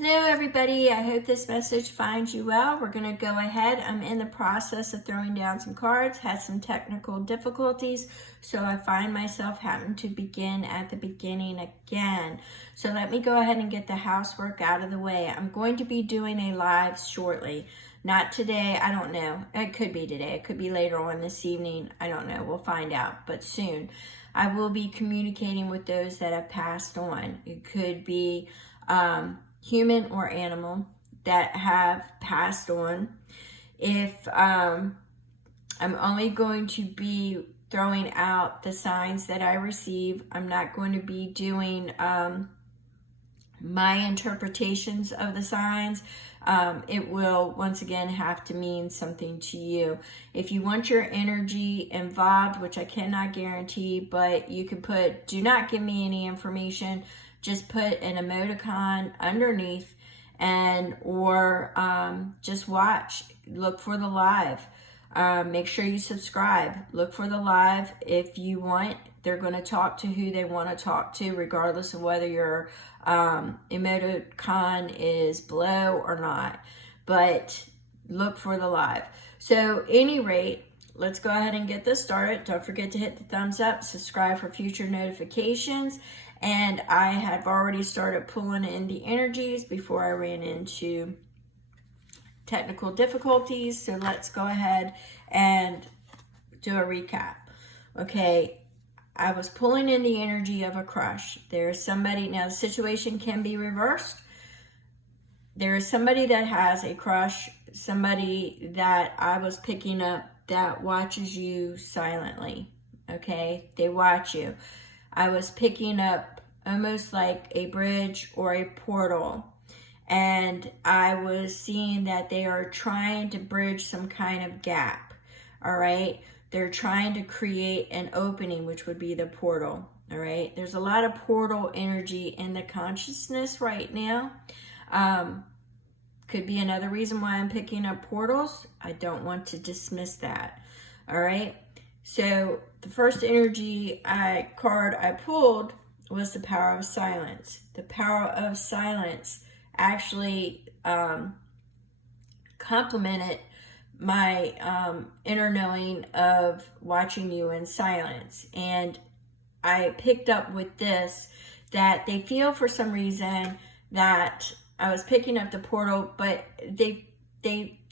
Hello everybody, I hope this message finds you well. We're going to go ahead. I'm in the process of throwing down some cards, had some technical difficulties, so I find myself having to begin at the beginning again. So let me go ahead and get the housework out of the way. I'm going to be doing a live shortly. Not today, I don't know. It could be today, it could be later on this evening. I don't know, we'll find out, but soon. I will be communicating with those that have passed on. It could be human or animal that have passed on. If I'm only going to be throwing out the signs that I receive, I'm not going to be doing my interpretations of the signs. It will once again have to mean something to you. If you want your energy involved, which I cannot guarantee, but you can put, do not give me any information. Just put an emoticon underneath or just watch. Look for the live. Make sure you subscribe. Look for the live. If you want, they're going to talk to who they want to talk to, regardless of whether your emoticon is below or not. But look for the live. So, any rate, let's go ahead and get this started. Don't forget to hit the thumbs up, subscribe for future notifications. And I have already started pulling in the energies before I ran into technical difficulties. So let's go ahead and do a recap. Okay, I was pulling in the energy of a crush. There's somebody, now the situation can be reversed. There is somebody that has a crush, somebody that I was picking up that watches you silently. Okay, they watch you. I was picking up almost like a bridge or a portal, and I was seeing that they are trying to bridge some kind of gap. All right, they're trying to create an opening, which would be the portal. All right, there's a lot of portal energy in the consciousness right now. Could be another reason why I'm picking up portals. I don't want to dismiss that. All right, so the first energy card I pulled was the power of silence. The power of silence actually complemented my inner knowing of watching you in silence. And I picked up with this that they feel for some reason that I was picking up the portal, but they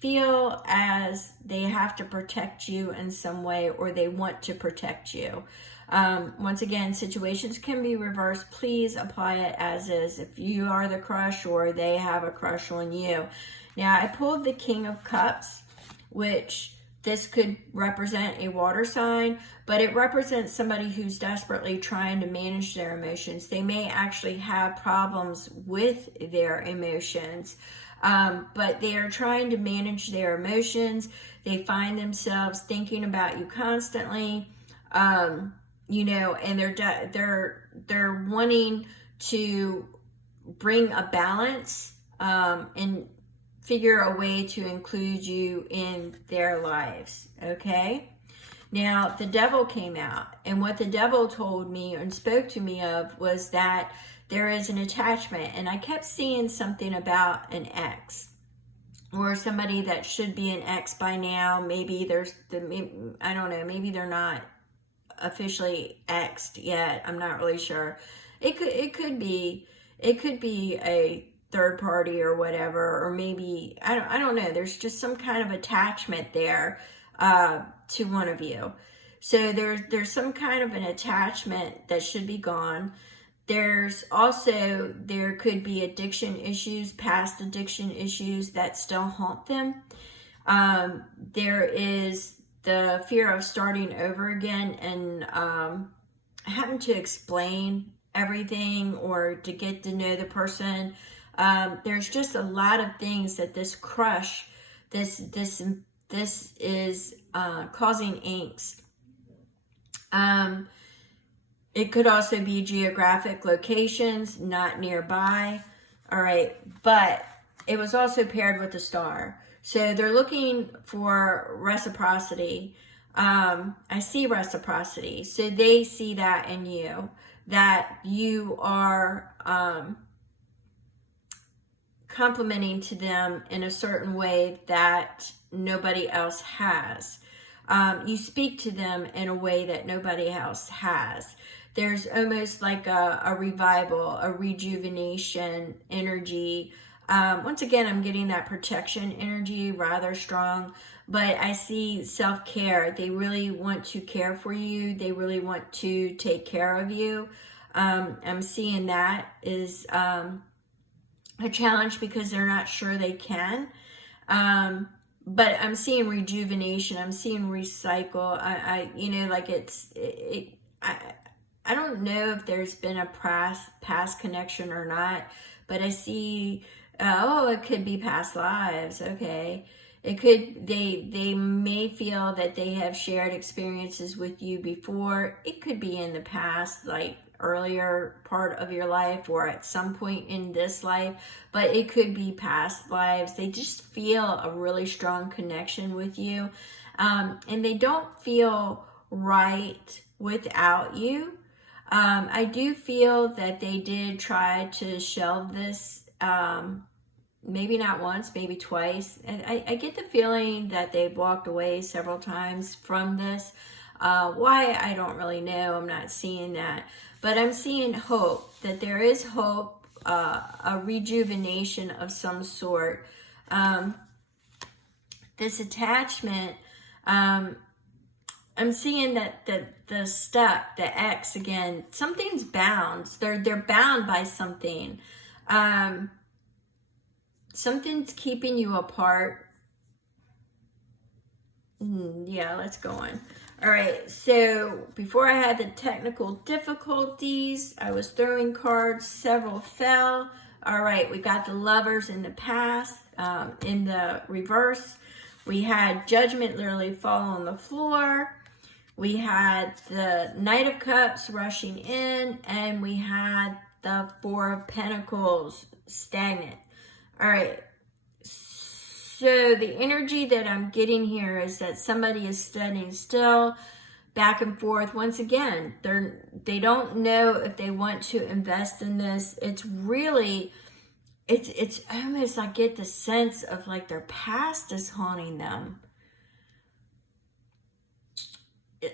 feel as they have to protect you in some way, or they want to protect you. Once again, situations can be reversed. Please apply it as is if you are the crush or they have a crush on you. Now, I pulled the King of Cups, which this could represent a water sign, but it represents somebody who's desperately trying to manage their emotions. They may actually have problems with their emotions, but they are trying to manage their emotions. They find themselves thinking about you constantly, you know, and they're wanting to bring a balance and figure a way to include you in their lives. Okay, now the devil came out, and what the devil told me and spoke to me of was that there is an attachment, and I kept seeing something about an ex or somebody that should be an ex by now. Maybe I don't know, maybe they're not officially exed yet. I'm not really sure. It could be a third party or whatever, or maybe I don't know. There's just some kind of attachment there to one of you. So there's some kind of an attachment that should be gone. There could be addiction issues, past addiction issues that still haunt them. There is the fear of starting over again and having to explain everything or to get to know the person. There's just a lot of things that this crush, this is causing angst. It could also be geographic locations, not nearby. All right, but it was also paired with a star. So they're looking for reciprocity. I see reciprocity. So they see that in you, that you are complimenting to them in a certain way that nobody else has. You speak to them in a way that nobody else has. There's almost like a revival, a rejuvenation energy. Once again, I'm getting that protection energy rather strong, but I see self-care. They really want to care for you. They really want to take care of you. I'm seeing that is a challenge because they're not sure they can. But I'm seeing rejuvenation. I'm seeing recycle. I don't know if there's been a past connection or not, but I see, it could be past lives. Okay. It could, they may feel that they have shared experiences with you before. It could be in the past, like earlier part of your life or at some point in this life, but it could be past lives. They just feel a really strong connection with you, and they don't feel right without you. I do feel that they did try to shelve this, maybe not once, maybe twice, and I get the feeling that they've walked away several times from this. Why, I don't really know. I'm not seeing that. But I'm seeing hope, that there is hope, a rejuvenation of some sort. This attachment, I'm seeing that the stuck, the X again, something's bound. They're bound by something. Something's keeping you apart. Yeah, let's go on. All right, so before I had the technical difficulties, I was throwing cards, several fell. All right, we got the Lovers in the past, in the reverse. We had Judgment literally fall on the floor. We had the Knight of Cups rushing in, and we had the Four of Pentacles stagnant. All right. So the energy that I'm getting here is that somebody is standing still, back and forth. Once again, they don't know if they want to invest in this. It's really, it's almost, I get the sense of like their past is haunting them.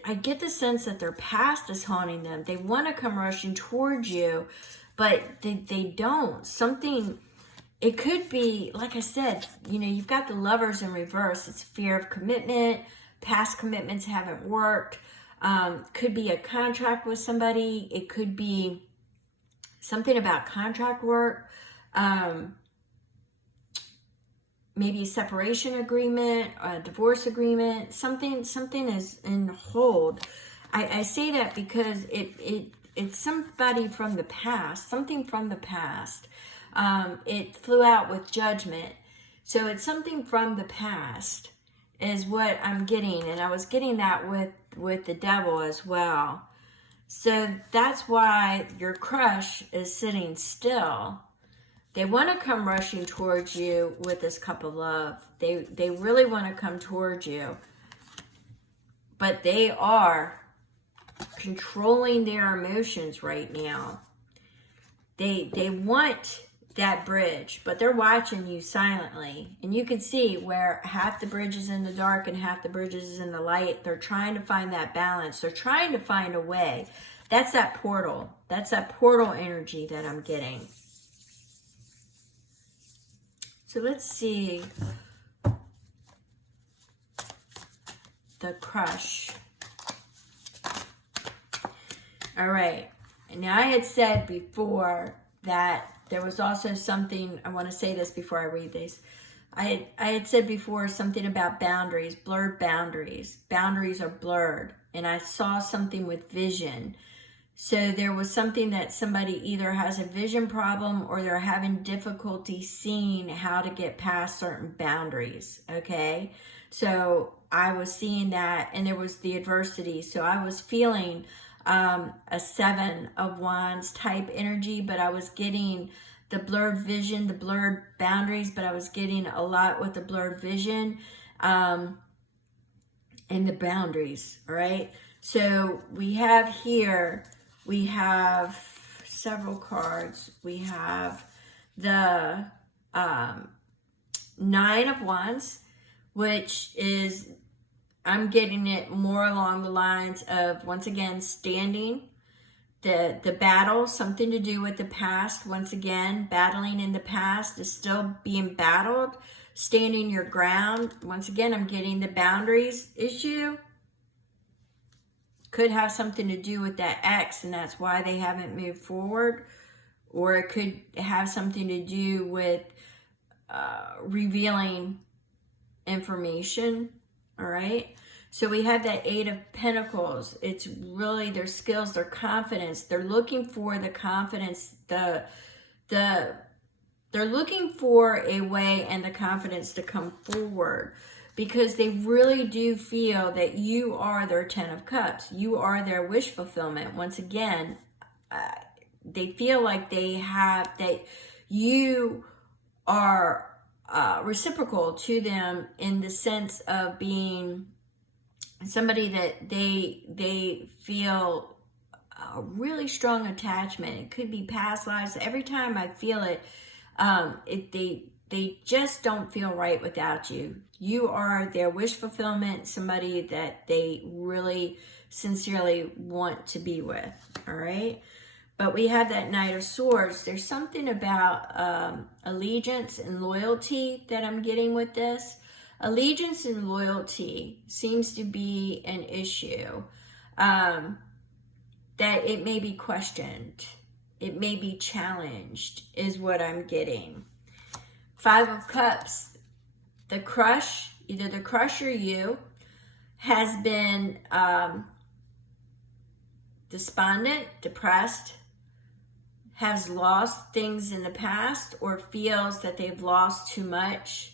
I get the sense that their past is haunting them. They want to come rushing towards you, but they don't. Something... It could be, like I said, you've got the Lovers in reverse. It's fear of commitment. Past commitments haven't worked. Could be a contract with somebody. It could be something about contract work. Maybe a separation agreement, a divorce agreement. Something is in hold. I say that because it's somebody from the past. Something from the past. It flew out with Judgment. So it's something from the past is what I'm getting. And I was getting that with the Devil as well. So that's why your crush is sitting still. They want to come rushing towards you with this Cup of Love. They really want to come towards you. But they are controlling their emotions right now. They want that bridge, but they're watching you silently, and you can see where half the bridge is in the dark and half the bridge is in the light. They're trying to find that balance. They're trying to find a way. That's that portal. That's that portal energy that I'm getting. So let's see the crush. All right. Now I had said before that there was also something, I want to say this before I read these. I had said before something about boundaries, blurred boundaries. Boundaries are blurred. And I saw something with vision. So there was something that somebody either has a vision problem or they're having difficulty seeing how to get past certain boundaries. Okay. So I was seeing that, and there was the adversity. So I was feeling a Seven of Wands type energy, but I was getting the blurred vision, the blurred boundaries, but I was getting a lot with the blurred vision and the boundaries. All right. So we have here, we have several cards. We have the Nine of Wands, which is, I'm getting it more along the lines of, once again, standing. The battle, something to do with the past. Once again, battling in the past is still being battled. Standing your ground. Once again, I'm getting the boundaries issue. Could have something to do with that ex, and that's why they haven't moved forward. Or it could have something to do with revealing information. All right. So we have that Eight of Pentacles. It's really their skills, their confidence. They're looking for the confidence, they're looking for a way and the confidence to come forward, because they really do feel that you are their Ten of Cups. You are their wish fulfillment. Once again, they feel like they have, that you are reciprocal to them in the sense of being somebody that they feel a really strong attachment. It could be past lives. Every time I feel it, they just don't feel right without you. You are their wish fulfillment, somebody that they really sincerely want to be with. All right. But we have that Knight of Swords. There's something about allegiance and loyalty that I'm getting with this. Allegiance and loyalty seems to be an issue, that it may be questioned. It may be challenged, is what I'm getting. Five of Cups. The crush, either the crush or you, has been despondent, depressed, has lost things in the past, or feels that they've lost too much.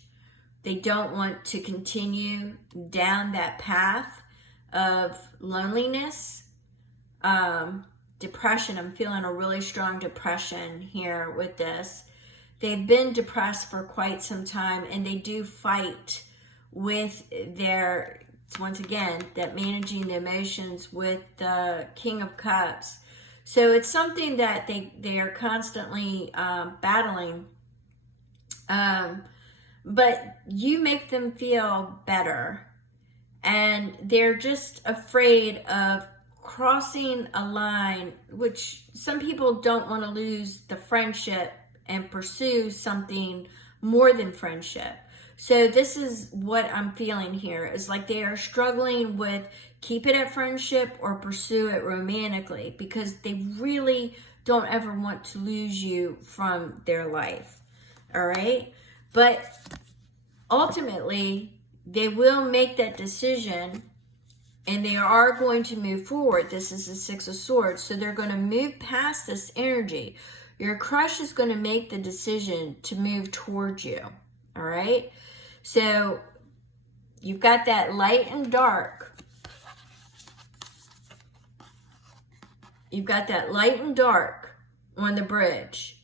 They don't want to continue down that path of loneliness, depression. I'm feeling a really strong depression here with this. They've been depressed for quite some time, and they do fight with their, once again, that managing the emotions with the King of Cups. So it's something that they are constantly battling. But you make them feel better, and they're just afraid of crossing a line, which some people don't want to lose the friendship and pursue something more than friendship. So this is what I'm feeling here, is like they are struggling with keep it at friendship or pursue it romantically, because they really don't ever want to lose you from their life. All right. But ultimately, they will make that decision, and they are going to move forward. This is the Six of Swords. So they're going to move past this energy. Your crush is going to make the decision to move towards you. All right. So you've got that light and dark. You've got that light and dark on the bridge.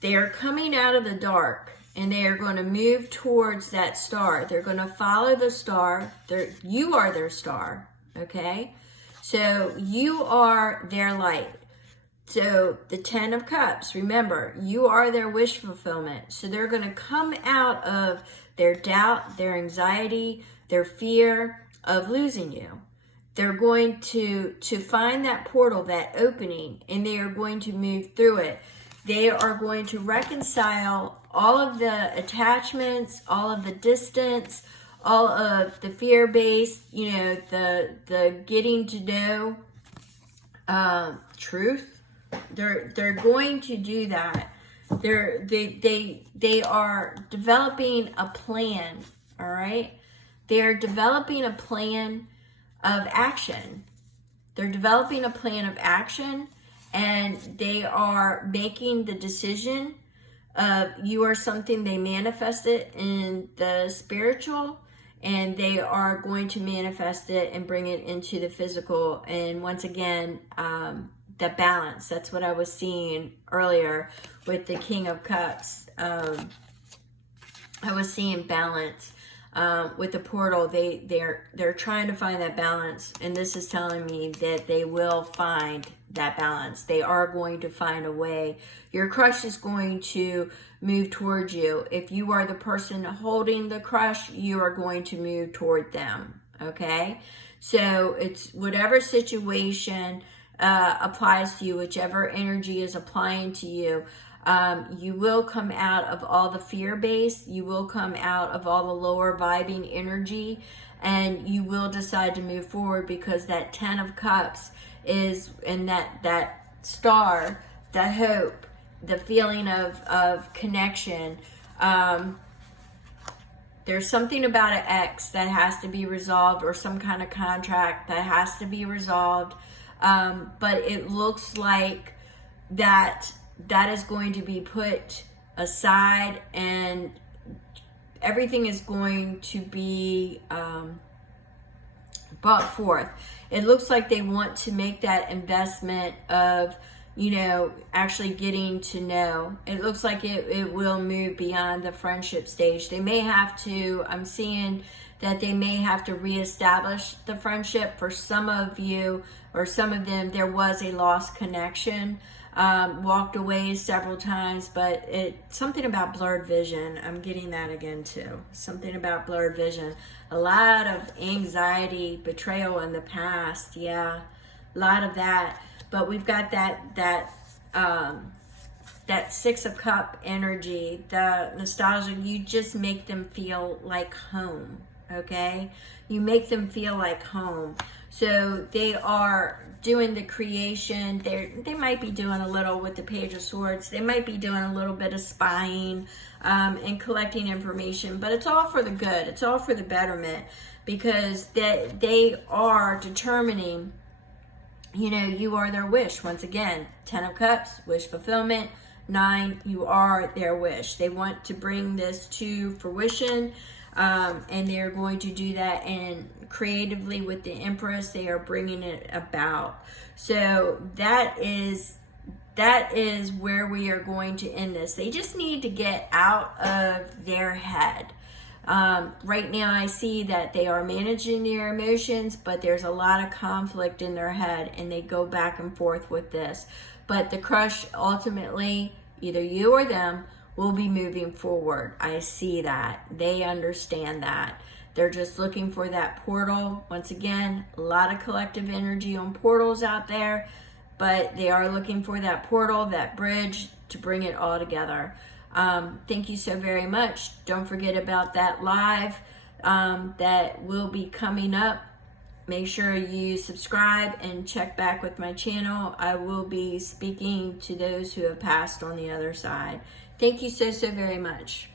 They are coming out of the dark, and they are going to move towards that star. They're going to follow the star. You are their star, okay? So you are their light. So the Ten of Cups, remember, you are their wish fulfillment. So they're going to come out of their doubt, their anxiety, their fear of losing you. They're going to find that portal, that opening, and they are going to move through it. They are going to reconcile all of the attachments, all of the distance, all of the fear-based, the getting to know truth. They're going to do that. They are developing a plan. All right, they are developing a plan of action. They're developing a plan of action. And they are making the decision of you are something they manifested in the spiritual, and they are going to manifest it and bring it into the physical. And once again, the balance. That's what I was seeing earlier with the King of Cups. I was seeing balance. with the portal, they're trying to find that balance, and this is telling me that they will find that balance. They are going to find a way. Your crush is going to move towards you. If you are the person holding the crush, you are going to move toward them. Okay, so it's whatever situation applies to you, whichever energy is applying to you. You will come out of all the fear base, you will come out of all the lower vibing energy, and you will decide to move forward, because that 10 of Cups is, and that star, that hope, the feeling of connection. There's something about an ex that has to be resolved, or some kind of contract that has to be resolved. But it looks like that is going to be put aside, and everything is going to be brought forth. It looks like they want to make that investment of, actually getting to know. It looks like it will move beyond the friendship stage. They may have to, I'm seeing that they may have to reestablish the friendship. For some of you, or some of them, there was a lost connection. Walked away several times, but something about blurred vision. I'm getting that again too. Something about blurred vision. A lot of anxiety, betrayal in the past. Yeah, a lot of that. But we've got that 6 of Cup energy, the nostalgia. You just make them feel like home. Okay, you make them feel like home. So they are doing the creation. They might be doing a little with the Page of Swords. They might be doing a little bit of spying and collecting information, but it's all for the good. It's all for the betterment, because they are determining, you are their wish. Once again, 10 of Cups, wish fulfillment. 9, you are their wish. They want to bring this to fruition. And they're going to do that, and creatively with the Empress, they are bringing it about. So that is where we are going to end this. They just need to get out of their head. Right now I see that they are managing their emotions, but there's a lot of conflict in their head, and they go back and forth with this. But the crush, ultimately, either you or them, will be moving forward. I see that. They understand that. They're just looking for that portal. Once again, a lot of collective energy on portals out there, but they are looking for that portal, that bridge, to bring it all together. Thank you so very much. Don't forget about that live that will be coming up. Make sure you subscribe and check back with my channel. I will be speaking to those who have passed on the other side. Thank you so very much.